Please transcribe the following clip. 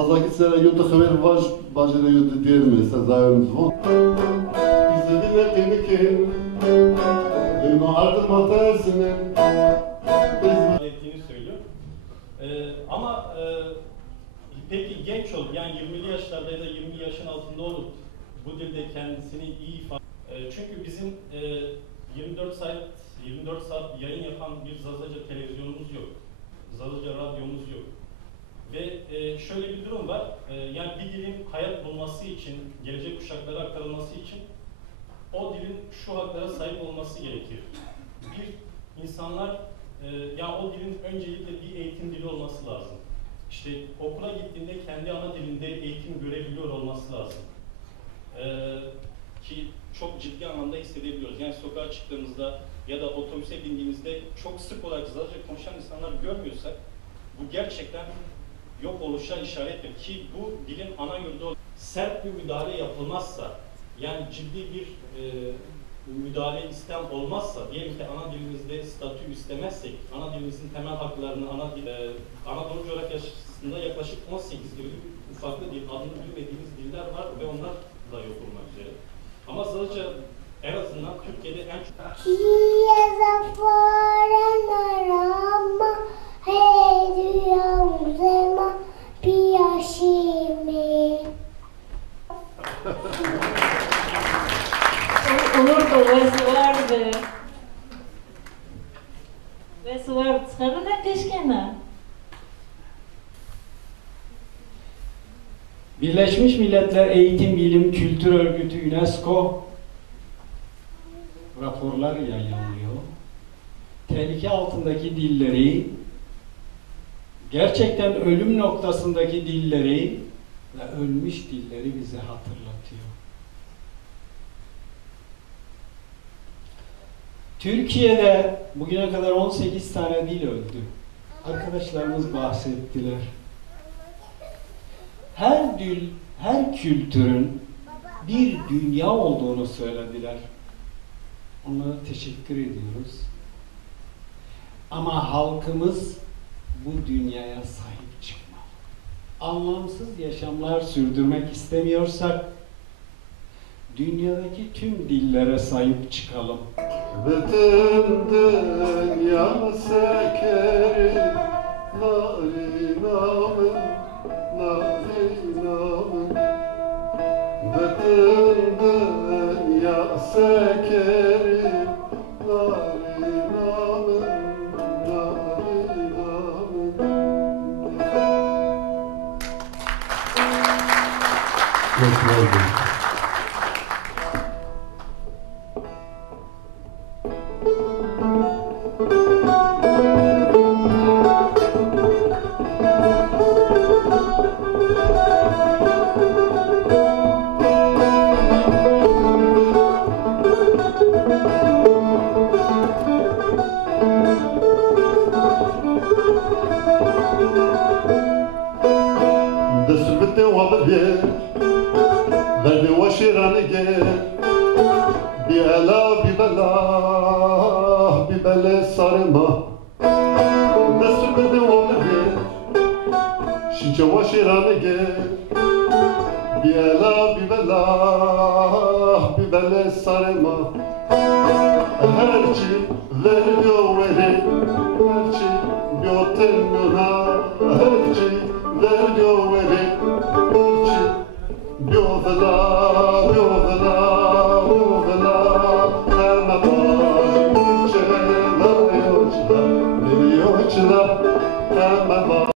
Sazaki sera yurtta haber var, bacada yurtta diğer mesela zayıfımız var. İzlediler beni ki, benim artık matasını ettiğini söylüyor. Ama peki genç olup yani 20'li yaşlarda ya da 20 yaşın altında olup bu dilde kendisini iyi ifade çünkü bizim 24 saat yayın yapan bir Zazaca televizyonumuz yok. Zazaca radyomuz yok. Ve şöyle bir durum var. Yani bir dilin hayat bulması için, gelecek kuşaklara aktarılması için o dilin şu haklara sahip olması gerekir. Bir, insanlar yani o dilin öncelikle bir eğitim dili olması lazım. İşte okula gittiğinde kendi ana dilinde eğitim görebiliyor olması lazım. Ki çok ciddi anlamda hissedebiliyoruz. Yani sokağa çıktığımızda ya da otobüse bindiğimizde çok sık olarak Zazaca konuşan insanlar görmüyorsak bu gerçekten yok oluşa işarettir ki bu dilin ana yurdu sert bir müdahale yapılmazsa yani ciddi bir müdahale istem olmazsa diyelim ki ana dilimizde statü istemezsek ana dilimizin temel haklarını Anadolu coğrafyasında yaklaşık 18 gibi ufak dil adını bilmediğimiz diller var ve onlar da yok olmak üzere. Ama Zazaca en azından Türkiye'de en çok Olur da vesi vardı. Vesi vardı. Çıkarı da keşkene. Birleşmiş Milletler Eğitim, Bilim, Kültür Örgütü UNESCO raporlar yayınlıyor. Tehlike altındaki dilleri, gerçekten ölüm noktasındaki dilleri ve ölmüş dilleri bize hatırlatıyor. Türkiye'de bugüne kadar 18 tane dil öldü. Arkadaşlarımız bahsettiler. Her dil, her kültürün bir dünya olduğunu söylediler. Onlara teşekkür ediyoruz. Ama halkımız bu dünyaya sahip çıkmalı. Anlamsız yaşamlar sürdürmek istemiyorsak dünyadaki tüm dillere sahip çıkalım. Bütün dünya sekeri narinamın, narinamın. Bütün dünya sekeri narinamın, narinamın. Çok güzel. Desrbette wabir, derdi waşirani gel, bi ela bi bela sarma. Desrbette wabir, şinçe waşirani gel, bi ela bi bela sarma. Herçi veriyor veri, herçi götürmüyor, herçi veriyor veri, herçi götürmüyor.